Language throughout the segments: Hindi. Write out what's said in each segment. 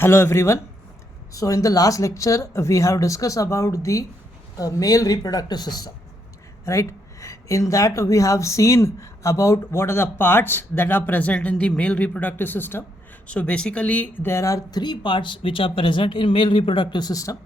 Hello everyone. So in the last lecture we have discussed about the male reproductive system, right? In that we have seen about what are the parts that are present in the male reproductive system. So basically there are three parts which are present in male reproductive system.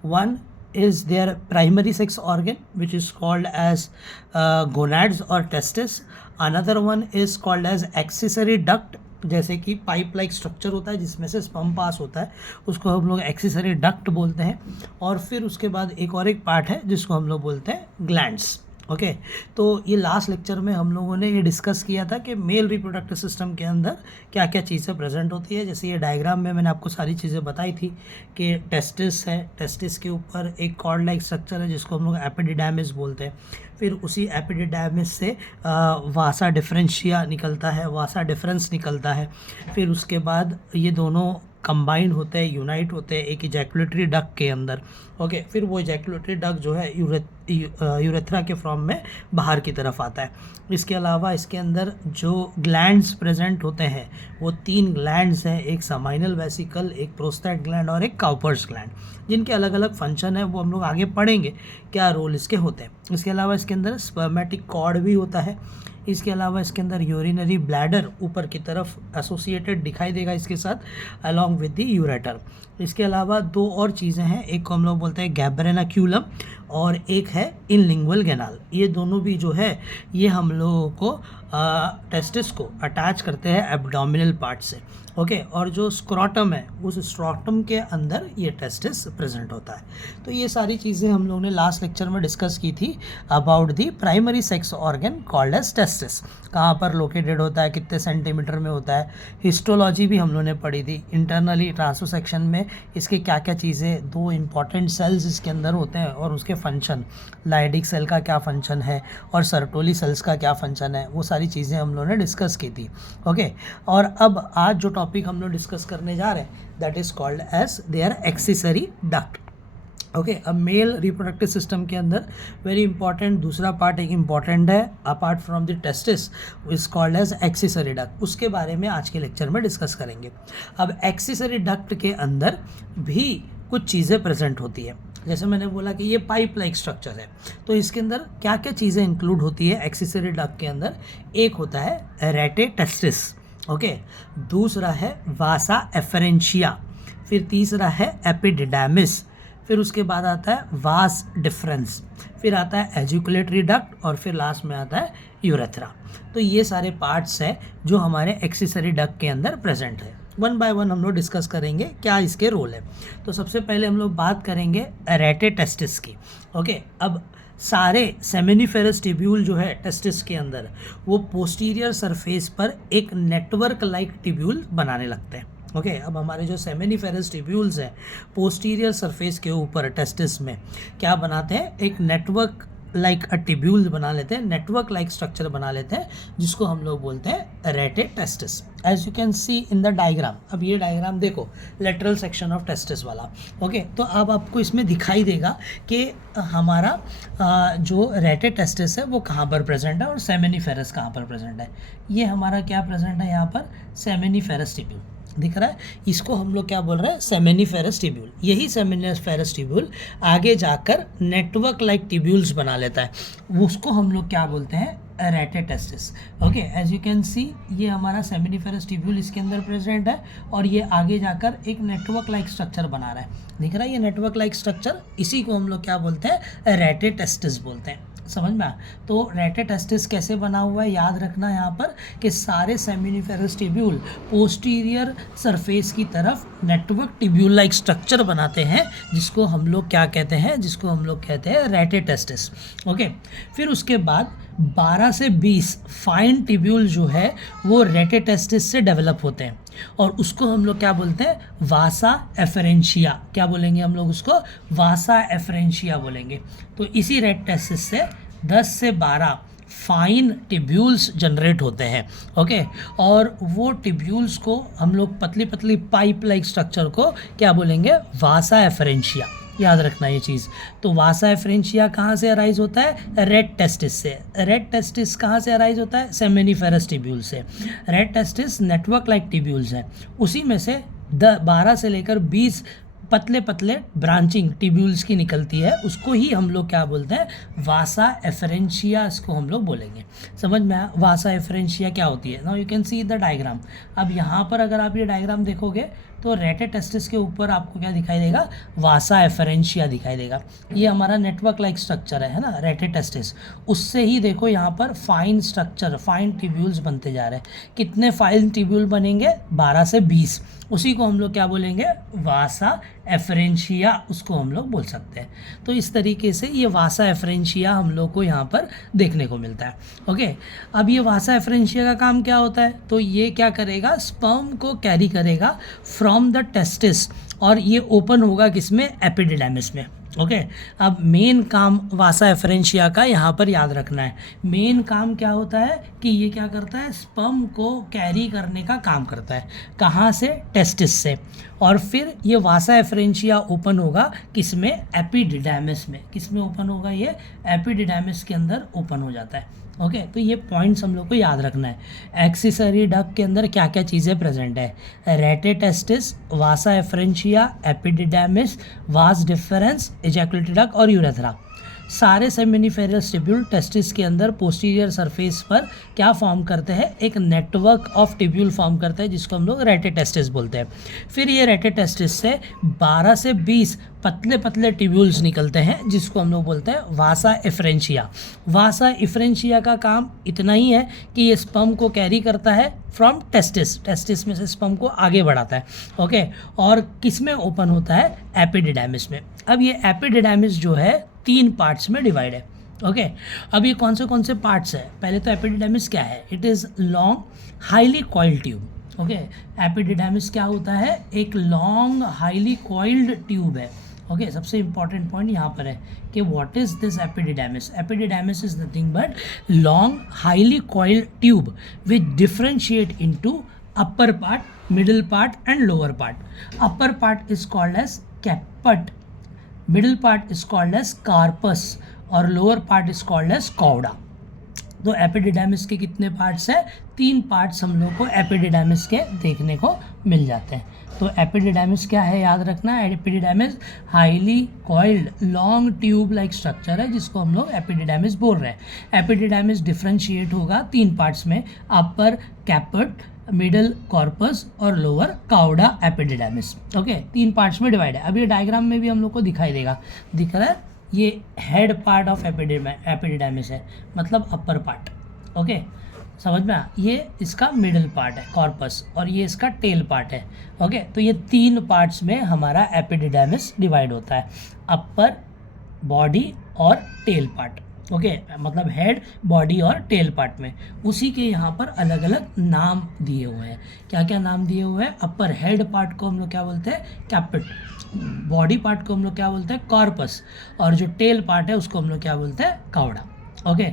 One is their primary sex organ, which is called as gonads or testis. Another one is called as accessory duct, जैसे कि पाइप लाइक स्ट्रक्चर होता है जिसमें से स्पर्म पास होता है, उसको हम लोग एक्सेसरी डक्ट बोलते हैं. और फिर उसके बाद एक और एक पार्ट है जिसको हम लोग बोलते हैं ग्लैंड्स. ओके, तो ये लास्ट लेक्चर में हम लोगों ने ये डिस्कस किया था कि मेल रिप्रोडक्टिव सिस्टम के अंदर क्या क्या चीज़ें प्रेजेंट होती है. जैसे ये डायग्राम में मैंने आपको सारी चीज़ें बताई थी कि टेस्टिस है, टेस्टिस के ऊपर एक कॉर्ड लाइक स्ट्रक्चर है जिसको हम लोग एपिडिडाइमिस बोलते हैं. फिर उसी एपिडिडाइमिस से वासा डिफरेंशिया निकलता है, वासा डिफरेंस निकलता है. फिर उसके बाद ये दोनों कंबाइंड होते हैं, यूनाइट होते हैं एक इजैकुलेटरी डक्ट के अंदर. ओके, फिर वो इजैकुलेटरी डक्ट जो है यूरेथ्रा के फॉर्म में बाहर की तरफ आता है. इसके अलावा इसके अंदर जो ग्लैंड्स प्रेजेंट होते हैं वो तीन ग्लैंड्स हैं, एक समाइनल वेसिकल, एक प्रोस्टेट ग्लैंड और एक काउपर्स ग्लैंड, जिनके अलग अलग फंक्शन है वो हम लोग आगे पढ़ेंगे क्या रोल इसके होते हैं. इसके अलावा इसके अंदर स्पर्मेटिक कॉर्ड भी होता है. इसके अलावा इसके अंदर यूरिनरी ब्लैडर ऊपर की तरफ एसोसिएटेड दिखाई देगा इसके साथ अलॉन्ग विद द यूरेटर. इसके अलावा दो और चीज़ें हैं, एक को हम लोग बोलते हैं गैब्रेनाक्यूलम और एक है इनलिंगुअल कैनाल. ये दोनों भी जो है ये हम लोगों को टेस्टिस को अटैच करते हैं एब्डोमिनल पार्ट से. ओके, और जो स्क्रॉटम है उस स्क्रॉटम के अंदर ये टेस्टिस प्रेजेंट होता है. तो ये सारी चीज़ें हम लोगों ने लास्ट लेक्चर में डिस्कस की थी about the primary sex organ called as testis. कहाँ पर लोकेटेड होता है, कितने सेंटीमीटर में होता है. हिस्टोलॉजी भी हम लोगों ने पढ़ी थी. इंटरनली ट्रांसोसेक्शन में इसके क्या क्या चीज़ें, दो इंपॉर्टेंट सेल्स इसके अंदर होते हैं और उसके फंक्शन, लाइडिक सेल का क्या फंक्शन है और सर्टोली सेल्स का क्या फंक्शन है, वो सारी चीज़ें हम लोगों ने डिस्कस की थी. ओके, और अब आज जो टॉपिक हम लोग डिस्कस करने जा रहे हैं that is called as their accessory duct. Okay, अब मेल रिप्रोडक्टिव सिस्टम के अंदर वेरी इंपॉर्टेंट दूसरा पार्ट एक इम्पॉर्टेंट है apart from the testis, is called as accessory duct. उसके बारे में आज के लेक्चर में डिस्कस करेंगे. अब एक्सेसरी डक्ट के अंदर भी कुछ चीज़ें प्रेजेंट होती है. जैसे मैंने बोला कि ये पाइप लाइक स्ट्रक्चर है, तो इसके अंदर क्या क्या चीज़ें इंक्लूड होती है एक्सेसरी डक्ट के अंदर. एक होता है रेटे टेस्टिस. ओके, दूसरा है वासा एफरेंशिया, फिर तीसरा है एपिडिडाइमिस, फिर उसके बाद आता है वास डिफरेंस, फिर आता है एजिकुलेटरी डक्ट और फिर लास्ट में आता है यूरेथ्रा. तो ये सारे पार्ट्स हैं जो हमारे एक्सेसरी डक्ट के अंदर प्रेजेंट है. वन बाय वन हम लोग डिस्कस करेंगे क्या इसके रोल है. तो सबसे पहले हम लोग बात करेंगे एरेटे टेस्टिस की. ओके, अब सारे सेमिनिफेरस टिब्यूल जो है टेस्टिस के अंदर वो पोस्टीरियर सरफेस पर एक नेटवर्क लाइक टिब्यूल बनाने लगते हैं. ओके, अब हमारे जो सेमिनिफेरस टिब्यूल्स हैं पोस्टीरियर सरफेस के ऊपर टेस्टिस में क्या बनाते हैं, एक नेटवर्क लाइक अ टिब्यूल बना लेते हैं, नेटवर्क लाइक स्ट्रक्चर बना लेते हैं जिसको हम लोग बोलते हैं rete testis. As you can see in the diagram. अब ये डायग्राम देखो, लेटरल सेक्शन ऑफ टेस्टिस वाला. ओके, तो अब आपको इसमें दिखाई देगा कि हमारा जो रेटे टेस्टिस है वो कहाँ पर प्रेजेंट है और सेमिनिफेरस कहाँ पर प्रेजेंट है. ये हमारा क्या प्रेजेंट है यहाँ पर, सेमिनिफेरस टिब्यूल दिख रहा है. इसको हम लोग क्या बोल रहे हैं, सेमिनिफेरस टिब्यूल. यही सेमिनिफेरस टिब्यूल आगे जाकर नेटवर्क लाइक टिब्यूल्स बना लेता है, उसको हम लोग क्या बोलते हैं, rete testis. Okay, as you can see ये हमारा सेमिनिफेरस टिब्यूल इसके अंदर प्रेजेंट है और ये आगे जाकर एक नेटवर्क लाइक स्ट्रक्चर बना रहा है. दिख रहा है ये नेटवर्क लाइक स्ट्रक्चर, इसी को हम लोग क्या बोलते हैं, रेटे टेस्टिस बोलते हैं. समझ में आ. तो रेटे टेस्टिस कैसे बना हुआ है, याद रखना यहाँ पर कि सारे सेमिनिफेरस टिब्यूल पोस्टीरियर सरफेस की तरफ नेटवर्क टिब्यूल लाइक स्ट्रक्चर बनाते हैं जिसको हम लोग क्या कहते हैं, जिसको हम लोग कहते हैं रेटे टेस्टिस. ओके, फिर उसके बाद 12 से 20 फाइन टिब्यूल जो है वो रेटे टेस्टिस से डेवलप होते हैं और उसको हम लोग क्या बोलते हैं, वासा एफरेंशिया. क्या बोलेंगे हम लोग उसको, वासा एफरेंशिया बोलेंगे. तो इसी रेट टेस्टिस से 10 से 12 फाइन टिब्यूल्स जनरेट होते हैं. ओके, और वो टिब्यूल्स को हम लोग पतली पतली पाइप लाइक स्ट्रक्चर को क्या बोलेंगे, वासा एफरेंशिया. याद रखना ये चीज़. तो वासा एफरेंशिया कहाँ से अराइज होता है, रेड टेस्टिस से. रेड टेस्टिस कहाँ से अराइज होता है, सेमिनिफेरस टिब्यूल से. Red testis network like tubules हैं, उसी में से 12 से लेकर 20 पतले पतले ब्रांचिंग टिब्यूल्स की निकलती है, उसको ही हम लोग क्या बोलते हैं, वासा एफरेंशिया, इसको हम लोग बोलेंगे। समझ में आया वासा एफरेंशिया क्या होती है? Now you can see the diagram. अब यहाँ पर अगर आप ये डायग्राम देखोगे तो रेटे टेस्टिस के ऊपर आपको क्या दिखाई देगा, वासा एफरेंशिया दिखाई देगा। ये हमारा नेटवर्क लाइक स्ट्रक्चर है ना, रेटे टेस्टिस। उससे ही देखो यहाँ पर फाइन स्ट्रक्चर, फाइन टिब्यूल्स बनते जा रहे हैं। कितने फाइन टिब्यूल बनेंगे, 12 से 20। उसी को हम लोग क्या बोलेंगे, वासा एफरेंशिया, उसको हम लोग बोल सकते हैं। तो इस तरीके से ये वासा एफरेंशिया हम लोग को यहाँ पर देखने को मिलता है। ओके, अब ये वासा एफरेंशिया का काम क्या होता है, तो ये क्या करेगा, स्पर्म को कैरी करेगा फ्रॉम द टेस्टिस, और ये ओपन होगा किसमें, एपिडिडाइमिस में। ओके, अब मेन काम वासा एफरेंशिया का यहाँ पर याद रखना है। मेन काम क्या होता है कि ये क्या करता है, स्पर्म को कैरी करने का काम करता है। कहाँ से, टेस्टिस से। और फिर ये वासा एफरेंशिया ओपन होगा किसमें, एपिडिडाइमिस में। किसमें ओपन होगा, ये एपिडिडाइमिस के अंदर ओपन हो जाता है। ओके, तो ये पॉइंट्स हम लोग को याद रखना है। एक्सेसरी डक्ट के अंदर क्या क्या चीज़ें प्रेजेंट है, rete testis, vasa efferentia, epididymis, vas deferens, ejaculatory duct और यूरेथ्रा। सारे सेमिनिफेरस टिब्यूल टेस्टिस के अंदर पोस्टीरियर सरफेस पर क्या फॉर्म करते हैं, एक नेटवर्क ऑफ टिब्यूल फॉर्म करते हैं, जिसको हम लोग रेटे टेस्टिस बोलते हैं। फिर ये रेटे टेस्टिस से 12 से 20 पतले पतले टिब्यूल्स निकलते हैं, जिसको हम लोग बोलते हैं वासा एफरेंशिया। वासा एफरेंशिया का काम इतना ही है कि ये स्पर्म को कैरी करता है फ्रॉम टेस्टिस, टेस्टिस में से स्पर्म को आगे बढ़ाता है। ओके, और किस में ओपन होता है, एपिडिडाइमिस में। अब ये एपिडिडाइमिस जो है 3 पार्ट्स में डिवाइड है। ओके, अब ये कौन से पार्ट्स है, पहले तो एपिडिडाइमिस क्या है, it is long highly coiled tube. Okay, epididymis क्या होता है, एक लॉन्ग हाईली कॉइल्ड ट्यूब है। ओके, सबसे इंपॉर्टेंट पॉइंट यहाँ पर है कि what is this epididymis. Epididymis is nothing but long highly coiled tube which differentiate into upper part, middle part and lower part. Upper part is called as caput, middle part is called as corpus और lower part is called as कौड़ा। तो एपिडिडाइमिस के कितने पार्ट्स हैं, 3 पार्ट्स हम लोग को एपिडिडाइमिस के देखने को मिल जाते हैं। तो एपिडिडाइमिस क्या है, याद रखना है, epididymis highly coiled long tube like structure है, जिसको हम लोग एपिडिडाइमिस बोल रहे हैं। एपिडिडाइमिस डिफरेंशिएट होगा 3 पार्ट्स में, अपर कैपट, मिडल कॉर्पस और lower cauda epididymis. Okay, 3 parts में डिवाइड है। अब ये डायग्राम में भी हम लोग को दिखाई देगा, दिख रहा है, ये हेड पार्ट ऑफ एपिडिडाइमिस है, मतलब अपर पार्ट। ओके, समझ में आ, ये इसका मिडिल पार्ट है कॉर्पस, और ये इसका टेल पार्ट है। ओके, तो ये 3 पार्ट्स में हमारा एपिडिडाइमिस डिवाइड होता है, अपर, बॉडी और टेल पार्ट। ओके, मतलब हेड, बॉडी और टेल पार्ट में। उसी के यहाँ पर अलग अलग नाम दिए हुए हैं। क्या क्या नाम दिए हुए हैं, अपर हेड पार्ट को हम लोग क्या बोलते हैं, कैपिट, बॉडी पार्ट को हम लोग क्या बोलते हैं, कॉर्पस, और जो टेल पार्ट है उसको हम लोग क्या बोलते हैं, cauda. Okay,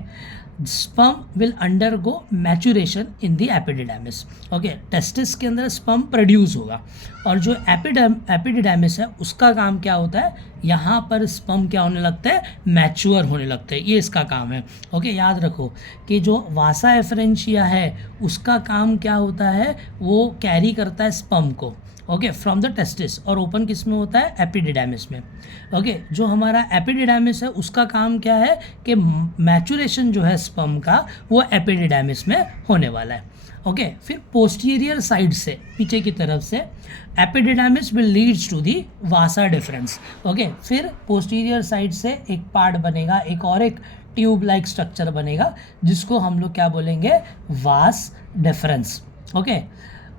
sperm will undergo maturation in the epididymis. Okay, testis के अंदर स्पर्म प्रोड्यूस होगा, और जो एपिडिडाइमिस है उसका काम क्या होता है, यहाँ पर स्पर्म क्या होने लगता है, मैच्योर होने लगते हैं, ये इसका काम है। ओके, याद रखो कि जो वासा एफरेंशिया है उसका काम क्या होता है, वो कैरी करता है स्पर्म को, ओके, फ्रॉम द टेस्टिस, और ओपन किस में होता है, एपिडिडाइमिस में। ओके, जो हमारा एपिडिडाइमिस है उसका काम क्या है कि मैचुरेशन जो है स्पर्म का वो एपिडिडाइमिस में होने वाला है। ओके, फिर पोस्टीरियर साइड से, पीछे की तरफ से, epididymis will leads to the vasa deferens. Okay, फिर पोस्टीरियर साइड से एक पार्ट बनेगा, एक ट्यूब लाइक स्ट्रक्चर बनेगा, जिसको हम लोग क्या बोलेंगे, vas deferens. Okay,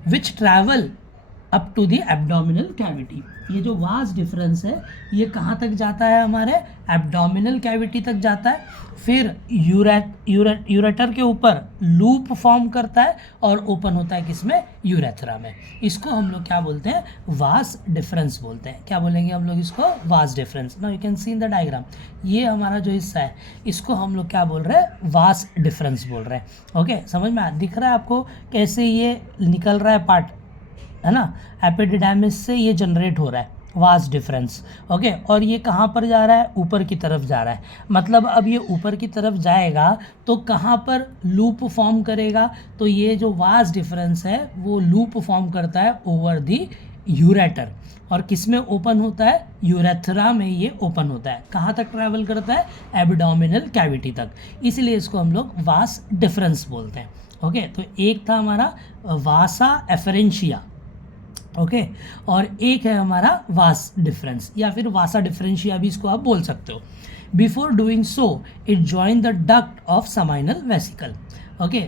which travel up to the abdominal cavity. ये जो वास डिफरेंस है ये कहाँ तक जाता है, हमारे एब्डोमिनल कैविटी तक जाता है। फिर यूरेटर के ऊपर लूप फॉर्म करता है और ओपन होता है किसमें, यूरेथ्रा में। इसको हम लोग क्या बोलते हैं, वास डिफरेंस बोलते हैं। क्या बोलेंगे हम लोग इसको, vas deferens. Now you can see in the diagram, ये हमारा जो हिस्सा है इसको हम लोग क्या बोल रहे हैं, वास डिफरेंस बोल रहे हैं। ओके, समझ में दिख रहा है आपको कैसे ये निकल रहा है पार्ट, है ना, एपिडिडाइमिस से ये जनरेट हो रहा है वास डिफरेंस। ओके, और ये कहाँ पर जा रहा है, ऊपर की तरफ जा रहा है। मतलब अब ये ऊपर की तरफ जाएगा तो कहाँ पर लूप फॉर्म करेगा, तो ये जो वास डिफरेंस है वो लूप फॉर्म करता है ओवर दी यूरेटर, और किस में ओपन होता है, यूरेथ्रा में ये ओपन होता है। कहाँ तक ट्रैवल करता है, एब्डोमिनल कैविटी तक, इसलिए इसको हम लोग वास डिफरेंस बोलते हैं। ओके, तो एक था हमारा वासा एफरेंशिया, ओके, और एक है हमारा वास डिफरेंस या फिर वासा डिफरेंशिया भी इसको आप बोल सकते हो। Before doing so it join the duct of seminal vesicle. Okay,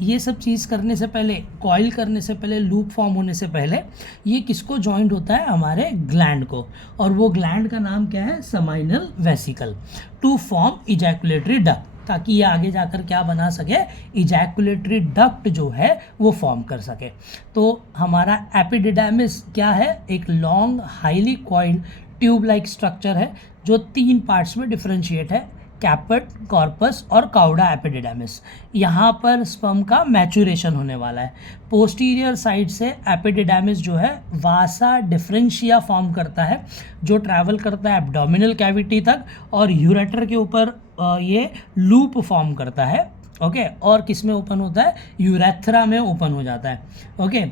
ये सब चीज़ करने से पहले, कॉइल करने से पहले, लूप फॉर्म होने से पहले ये किसको जॉइंट होता है, हमारे ग्लैंड को, और वो ग्लैंड का नाम क्या है, seminal vesicle, to form ejaculatory duct, ताकि ये आगे जाकर क्या बना सके, इजैकुलेटरी डक्ट जो है वो फॉर्म कर सके। तो हमारा एपिडिडामिस क्या है, एक long highly coiled tube like structure है जो 3 पार्ट्स में डिफरेंशिएट है, कैपेट, कॉर्पस और काउडा एपिडिडामिस। यहाँ पर स्पर्म का मैचुरेशन होने वाला है। पोस्टीरियर साइड से एपिडिडामिस जो है वासा डिफरेंशिया फॉर्म करता है, जो ट्रैवल करता है एब्डोमिनल कैविटी तक, और यूरेटर के ऊपर ये लूप फॉर्म करता है। ओके, और किस में ओपन होता है, यूरेथ्रा में ओपन हो जाता है। ओके,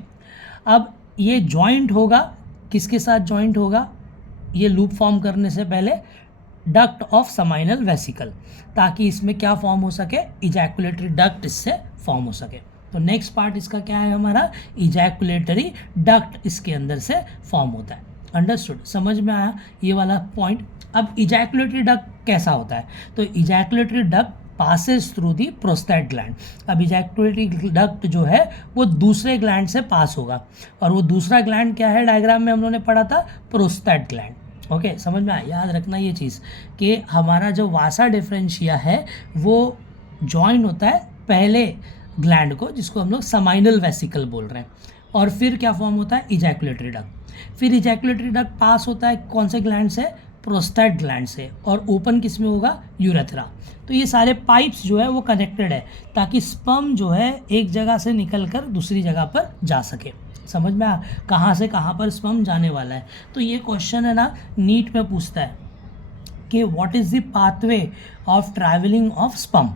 अब ये जॉइंट होगा, किसके साथ जॉइंट होगा, ये लूप फॉर्म करने से पहले डक्ट ऑफ समाइनल वेसिकल, ताकि इसमें क्या फॉर्म हो सके, इजैकुलेटरी डक्ट इससे फॉर्म हो सके। तो नेक्स्ट पार्ट इसका क्या है, हमारा इजैकुलेटरी डक्ट इसके अंदर से फॉर्म होता है। अंडरस्टूड, समझ में आया ये वाला पॉइंट। अब इजैकुलेटरी डक्ट कैसा होता है, तो ejaculatory duct passes through the prostate gland. अब इजैकुलेटरी डक्ट जो है वो दूसरे ग्लैंड से पास होगा, और वो दूसरा ग्लैंड क्या है, डायग्राम में हम लोगों ने पढ़ा था, प्रोस्टेट ग्लैंड। ओके, समझ में आया, याद रखना ये चीज़ कि हमारा जो वासा डिफरेंशिया है वो जॉइन होता है पहले ग्लैंड को, जिसको हम लोग समाइनल वेसिकल बोल रहे हैं, और फिर क्या फॉर्म होता है, इजैकुलेटरी डक्ट। फिर इजैकुलेटरी डक्ट पास होता है कौन से ग्लैंड से, प्रोस्टेट ग्लैंड से, और ओपन किस में होगा, यूरेथ्रा। तो ये सारे पाइप्स जो है वो कनेक्टेड है, ताकि स्पर्म जो है एक जगह से निकलकर दूसरी जगह पर जा सके। समझ में आ, कहाँ से कहाँ पर स्पर्म जाने वाला है। तो ये क्वेश्चन है ना, नीट में पूछता है कि what is the pathway of travelling of sperm.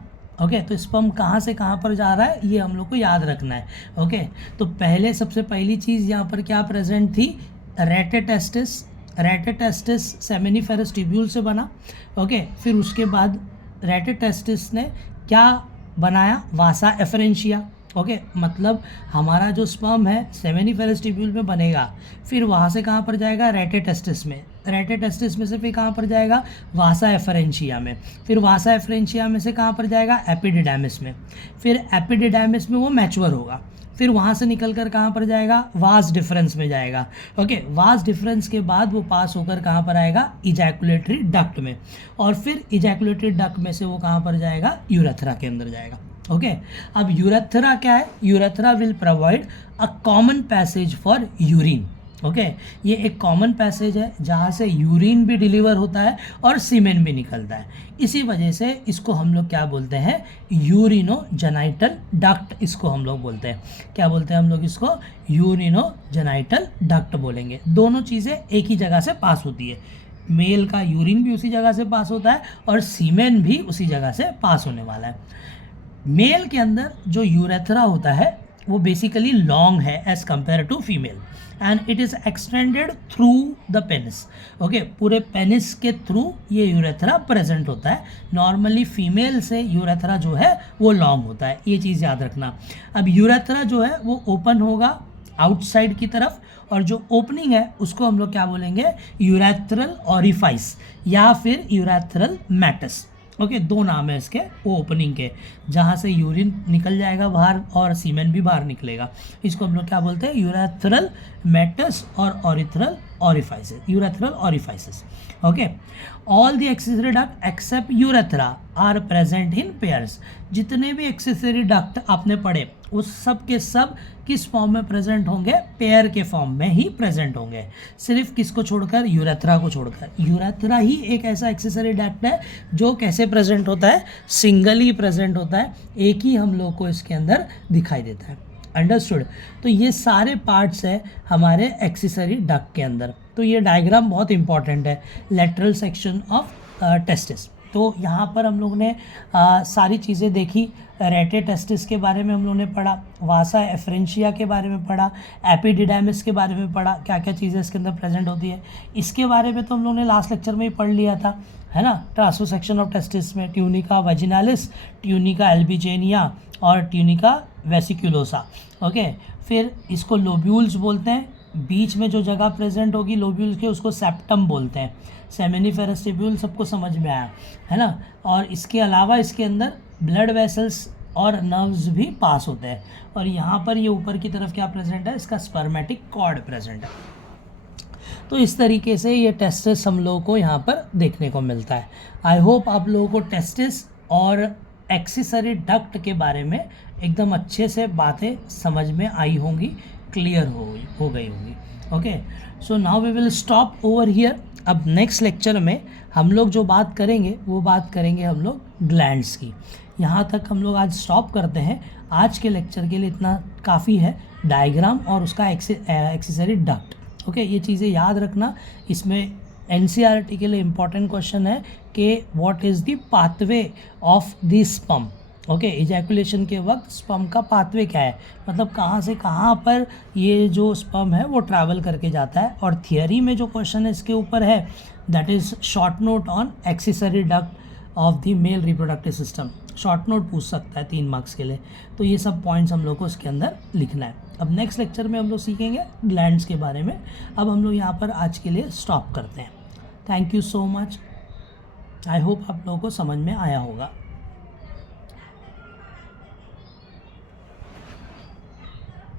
Okay, तो स्पर्म कहाँ से कहाँ पर जा रहा है, ये हम लोग को याद रखना है। ओके, तो पहले सबसे पहली चीज़ यहाँ पर क्या प्रेजेंट थी, रेटेटेस्टिस। रेटेटेस्टिस सेमिनिफेरस ट्यूब्यूल से बना। ओके, फिर उसके बाद रेटेटेस्टिस ने क्या बनाया, वासा एफरेंशिया। ओके, मतलब हमारा जो स्पर्म है सेमिनिफेरस ट्यूब्यूल में बनेगा, फिर वहाँ से कहाँ पर जाएगा, रेटेटेस्टिस में, रेटेटेस्टिस में से फिर कहाँ पर जाएगा, वासा एफरेंशिया में, फिर वासा एफरेंशिया में से कहाँ पर जाएगा, एपिडिडामिस में, फिर एपिडिडामिस में वो मैच्योर होगा, फिर वहाँ से निकल कर कहाँ पर जाएगा, वास डिफरेंस में जाएगा। ओके, वास डिफरेंस के बाद वो पास होकर कहाँ पर आएगा, इजैकुलेटरी डक्ट में, और फिर इजैकुलेटरी डक्ट में से वो कहाँ पर जाएगा, यूरेथ्रा के अंदर जाएगा। ओके, अब यूरेथ्रा क्या है, urethra will provide a common passage for urine. Okay, ये एक कॉमन पैसेज है जहाँ से यूरिन भी डिलीवर होता है और सीमेन भी निकलता है। इसी वजह से इसको हम लोग क्या बोलते हैं, यूरिनोजेनाइटल डक्ट इसको हम लोग बोलते हैं। क्या बोलते हैं हम लोग इसको, यूरिनोजेनाइटल डक्ट बोलेंगे। दोनों चीज़ें एक ही जगह से पास होती है, मेल का यूरिन भी उसी जगह से पास होता है और सीमेन भी उसी जगह से पास होने वाला है। मेल के अंदर जो यूरेथ्रा होता है वो बेसिकली लॉन्ग है as compare to female, and it is extended through the penis. Okay, पूरे पेनिस के थ्रू ये यूरेथ्रा प्रेजेंट होता है। नॉर्मली फीमेल से यूरेथ्रा जो है वो लॉन्ग होता है, ये चीज़ याद रखना। अब यूरेथ्रा जो है वो ओपन होगा आउटसाइड की तरफ, और जो ओपनिंग है उसको हम लोग क्या बोलेंगे, यूरेथ्रल ऑरिफाइस या फिर यूरेथ्रल मैटस। ओके, दो नाम है इसके, वो ओपनिंग के, जहाँ से यूरिन निकल जाएगा बाहर और सीमेन भी बाहर निकलेगा। इसको हम लोग क्या बोलते हैं, यूरेथ्रल मैटस और urethral orifices, urethral orifices. Okay, all the accessory duct except urethra are present in pairs. जितने भी एक्सेसरी डक्ट आपने पढ़े उस सब के सब किस फॉर्म में प्रेजेंट होंगे, पेयर के फॉर्म में ही प्रेजेंट होंगे, सिर्फ किसको छोड़कर, यूरेथ्रा को छोड़कर। यूरेथ्रा ही एक ऐसा एक्सेसरी डक्ट है जो कैसे प्रेजेंट होता है, सिंगली प्रेजेंट होता है, एक ही हम लोग को इसके अंदर दिखाई देता है। अंडरस्टूड। तो ये सारे पार्ट्स है हमारे एक्सेसरी डक्ट के अंदर। तो ये डायग्राम बहुत इंपॉर्टेंट है, लेटरल सेक्शन ऑफ टेस्टिस। तो यहाँ पर हम लोग ने सारी चीज़ें देखी। रेटे टेस्टिस के बारे में हम लोगों ने पढ़ा, वासा एफ्रेंशिया के बारे में पढ़ा, एपिडिडाइमिस के बारे में पढ़ा, क्या क्या चीज़ें इसके अंदर प्रेजेंट होती है। इसके बारे में तो हम लोगों ने लास्ट लेक्चर में ही पढ़ लिया था, है ना, ट्रांसोसेक्शन ऑफ टेस्टिस में ट्यूनिका वजिनालिस, ट्यूनिका एल्बिजेनिया और ट्यूनिका वेसिकुलोसा। ओके, फिर इसको लोब्यूल्स बोलते हैं, बीच में जो जगह प्रेजेंट होगी लोब्यूल्स के उसको सेप्टम बोलते हैं। सेमिनिफेरस ट्यूब्यूल सबको समझ में आया, है ना। और इसके अलावा इसके अंदर ब्लड वेसल्स और नर्व्स भी पास होते हैं। और यहाँ पर ये ऊपर की तरफ क्या प्रेजेंट है, इसका स्पर्मेटिक कॉर्ड प्रेजेंट है। तो इस तरीके से ये टेस्टिस हम लोगों को यहाँ पर देखने को मिलता है। आई होप आप लोगों को टेस्टिस और एक्सेसरी डक्ट के बारे में एकदम अच्छे से बातें समझ में आई होंगी, क्लियर हो गई होंगी। Okay, so now we will stop over here. अब नेक्स्ट लेक्चर में हम लोग जो बात करेंगे वो बात करेंगे हम लोग ग्लैंड्स की। यहाँ तक हम लोग आज स्टॉप करते हैं। आज के लेक्चर के लिए इतना काफ़ी है, डायग्राम और उसका एक्सेसरी डक्ट। ओके, ये चीज़ें याद रखना। इसमें एनसीईआरटी के लिए इम्पॉर्टेंट क्वेश्चन है कि what is the pathway of the sperm. Okay, ejaculation के वक्त स्पर्म का पाथवे क्या है, मतलब कहाँ से कहाँ पर ये जो स्पर्म है वो ट्रैवल करके जाता है। और थियरी में जो क्वेश्चन है इसके ऊपर है, that is short note on accessory duct of the mail reproductive system. Short note पूछ सकता है 3 मार्क्स के लिए। तो ये सब पॉइंट्स हम लोग को उसके अंदर लिखना है। अब नेक्स्ट लेक्चर में हम लोग सीखेंगे ग्लैंड्स के बारे में। अब हम लोग यहाँ पर आज के लिए स्टॉप करते हैं। Thank you so much. I hope आप लोगों को समझ में आया होगा।